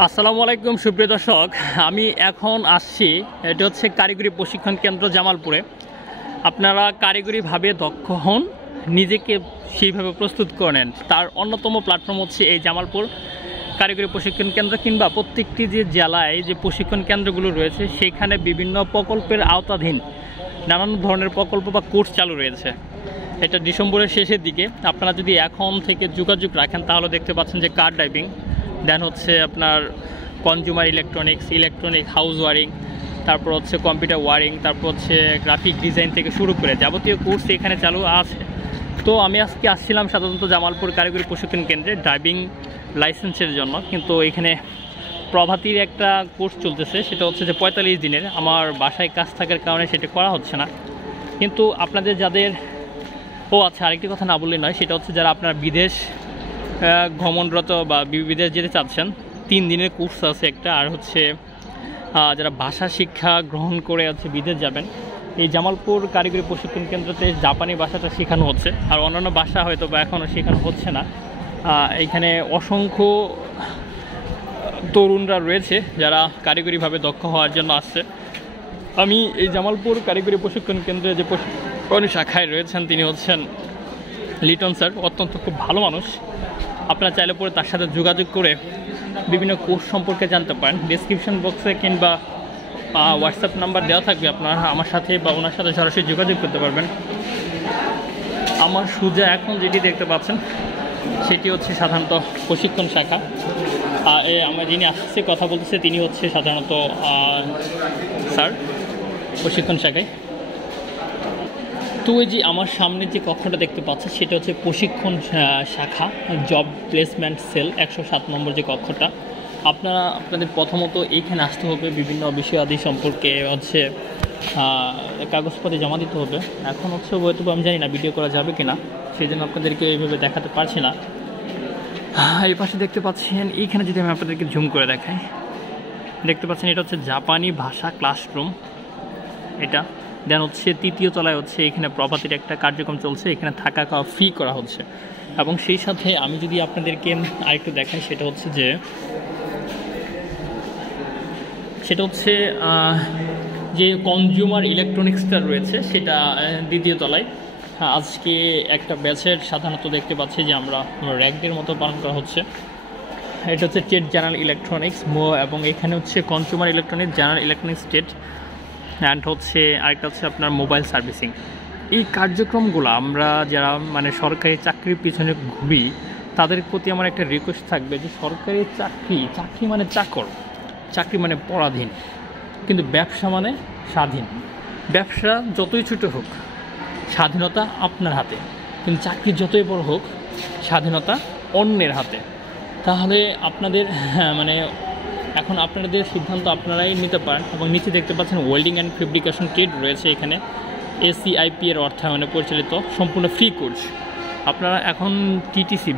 আসসালামু আলাইকুম সুপ্রিয় দর্শক, আমি এখন আসছি, এটা হচ্ছে কারিগরি প্রশিক্ষণ কেন্দ্র জামালপুরে। আপনারা কারিগরিভাবে দক্ষ হন, নিজেকে সেইভাবে প্রস্তুত করে নেন, তার অন্যতম প্ল্যাটফর্ম হচ্ছে এই জামালপুর কারিগরি প্রশিক্ষণ কেন্দ্র, কিংবা প্রত্যেকটি যে জেলায় যে প্রশিক্ষণ কেন্দ্রগুলো রয়েছে সেখানে বিভিন্ন প্রকল্পের আওতাধীন নানান ধরনের প্রকল্প বা কোর্স চালু রয়েছে। এটা ডিসেম্বরের শেষের দিকে। আপনারা যদি এখন থেকে যোগাযোগ রাখেন তাহলে দেখতে পাচ্ছেন যে কার ড্রাইভিং, দেন হচ্ছে আপনার কনজিউমার ইলেকট্রনিক হাউস ওয়ারিং, তারপর হচ্ছে কম্পিউটার ওয়ারিং, তারপর হচ্ছে গ্রাফিক ডিজাইন থেকে শুরু করে যাবতীয় কোর্স এখানে চালু আছে। তো আমি আজকে আসছিলাম সাধারণত জামালপুর কারিগরি প্রশিক্ষণ কেন্দ্রে ড্রাইভিং লাইসেন্সের জন্য, কিন্তু এখানে প্রভাতির একটা কোর্স চলতেছে, সেটা হচ্ছে যে 45 দিনের। আমার বাসায় কাজ থাকার কারণে সেটা করা হচ্ছে না। কিন্তু আপনাদের যাদের আচ্ছা, আরেকটি কথা না বললেই নয়, সেটা হচ্ছে যারা আপনার বিদেশ ভ্রমণরত বা বিদেশ যেতে চাচ্ছেন, 3 দিনের কোর্স আছে একটা। আর হচ্ছে যারা ভাষা শিক্ষা গ্রহণ করে হচ্ছে বিদেশ যাবেন, এই জামালপুর কারিগরি প্রশিক্ষণ কেন্দ্রতে জাপানি ভাষাটা শেখানো হচ্ছে, আর অন্যান্য ভাষা হয়তো বা এখনও শেখানো হচ্ছে না। এখানে অসংখ্য তরুণরা রয়েছে যারা কারিগরিভাবে দক্ষ হওয়ার জন্য আসছে। আমি এই জামালপুর কারিগরি প্রশিক্ষণ কেন্দ্রে যে প্রশিক্ষণ শাখায় রয়েছেন তিনি হচ্ছেন লিটন স্যার, অত্যন্ত খুব ভালো মানুষ। আপনারা চাইলে পরে তার সাথে যোগাযোগ করে বিভিন্ন কোর্স সম্পর্কে জানতে পারেন। ডেসক্রিপশন বক্সে কিংবা হোয়াটসঅ্যাপ নাম্বার দেওয়া থাকবে, আপনারা আমার সাথে বা ওনার সাথে সরাসরি যোগাযোগ করতে পারবেন। আমার সোজা এখন যেটি দেখতে পাচ্ছেন সেটি হচ্ছে সাধারণত প্রশিক্ষণ শাখা। আমার যিনি আসছে কথা বলতেছে তিনি হচ্ছে সাধারণত স্যার প্রশিক্ষণ শাখায়। তো ওই যে আমার সামনে যে কক্ষটা দেখতে পাচ্ছেন সেটা হচ্ছে প্রশিক্ষণ শাখা, জব প্লেসমেন্ট সেল 107 নম্বর যে কক্ষটা। আপনাদের প্রথমত এইখানে আসতে হবে, বিভিন্ন বিষয়াদি সম্পর্কে হচ্ছে কাগজপত্র জমা দিতে হবে। এখন হচ্ছে হয়তো আমি জানি না ভিডিও করা যাবে কিনা, সেই জন্য আপনাদেরকে এইভাবে দেখাতে পারছি না। এই পাশে দেখতে পাচ্ছেন, এইখানে যদি আমি আপনাদেরকে জুম করে দেখাই, দেখতে পাচ্ছেন এটা হচ্ছে জাপানি ভাষা ক্লাসরুম এটা। দেন হচ্ছে 3য় তলায় হচ্ছে এখানে প্রভাতির একটা কার্যক্রম চলছে, এখানে থাকা খাওয়া ফ্রি করা হচ্ছে। এবং সেই সাথে আমি যদি আপনাদেরকে আরেকটু দেখাই, সেটা হচ্ছে যে কনজিউমার ইলেকট্রনিক্সটা রয়েছে সেটা 2য় তলায়। আজকে একটা ব্যাচের সাধারণত দেখতে পাচ্ছি যে আমরা র্যাগের মতো পালন করা হচ্ছে। এটা হচ্ছে টেট জেনারেল ইলেকট্রনিক্স এবং এখানে হচ্ছে consumer electronics, general electronics TET, and হচ্ছে আরেকটা হচ্ছে আপনার মোবাইল সার্ভিসিং। এই কার্যক্রমগুলো আমরা যারা মানে সরকারি চাকরির পিছনে ঘুরি তাদের প্রতি আমার একটা রিকোয়েস্ট থাকবে যে সরকারি চাকরি মানে চাকরি মানে পরাধীন, কিন্তু ব্যবসা মানে স্বাধীন। ব্যবসা যতই ছোটো হোক স্বাধীনতা আপনার হাতে, কিন্তু চাকরি যতই বড় হোক স্বাধীনতা অন্যের হাতে। তাহলে আপনাদের মানে এখন আপনাদের সিদ্ধান্ত আপনারাই নিতে পারেন। এবং নিচে দেখতে পাচ্ছেন ওয়েল্ডিং অ্যান্ড ফেব্রিকেশন ট্রেড রয়েছে এখানে, ACIP এর অর্থায়নে পরিচালিত সম্পূর্ণ ফ্রি কোর্স। আপনারা এখন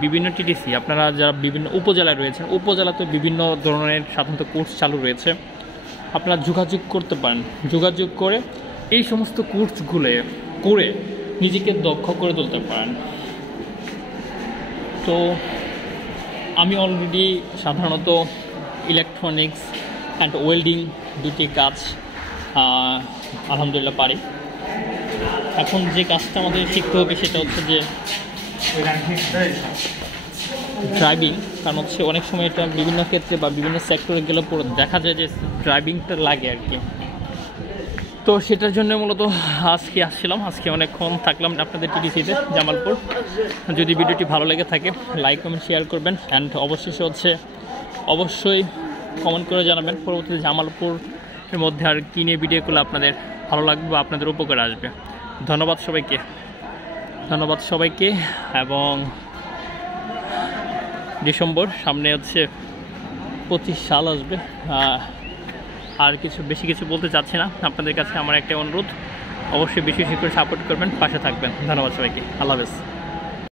বিভিন্ন টিটিসি আপনারা যারা বিভিন্ন উপজেলায় রয়েছেন, উপজেলাতে বিভিন্ন ধরনের সাধারণত কোর্স চালু রয়েছে, আপনারা যোগাযোগ করতে পারেন। যোগাযোগ করে এই সমস্ত কোর্সগুলো করে নিজেকে দক্ষ করে তুলতে পারেন। তো আমি অলরেডি সাধারণত ইলেকট্রনিক্স অ্যান্ড ওয়েল্ডিং দুটি কাজ আলহামদুলিল্লাহ পারি। এখন যে কাজটা আমাদের শিখতে হবে সেটা হচ্ছে যে ড্রাইভিং, কারণ হচ্ছে অনেক সময় এটা বিভিন্ন ক্ষেত্রে বা বিভিন্ন সেক্টরে গেলে পরে দেখা যায় যে ড্রাইভিংটা লাগে আর কি। তো সেটার জন্য মূলত আজকে আসছিলাম, আজকে অনেকক্ষণ থাকলাম আপনাদের টিটিসিতে জামালপুর। যদি ভিডিওটি ভালো লেগে থাকে লাইক কমেন্ট শেয়ার করবেন, অ্যান্ড অবশ্যই কমেন্ট করে জানাবেন পরবর্তীতে জামালপুরের মধ্যে আর কী নিয়ে ভিডিও করলে আপনাদের ভালো লাগবে বা আপনাদের উপকারে আসবে। ধন্যবাদ সবাইকে। এবং ডিসেম্বর সামনে হচ্ছে 25 সাল আসবে। আর বেশি কিছু বলতে চাচ্ছি না। আপনাদের কাছে আমার একটা অনুরোধ, অবশ্যই বেশি করে সাপোর্ট করবেন, পাশে থাকবেন। ধন্যবাদ সবাইকে। আল্লাহ হাফেজ।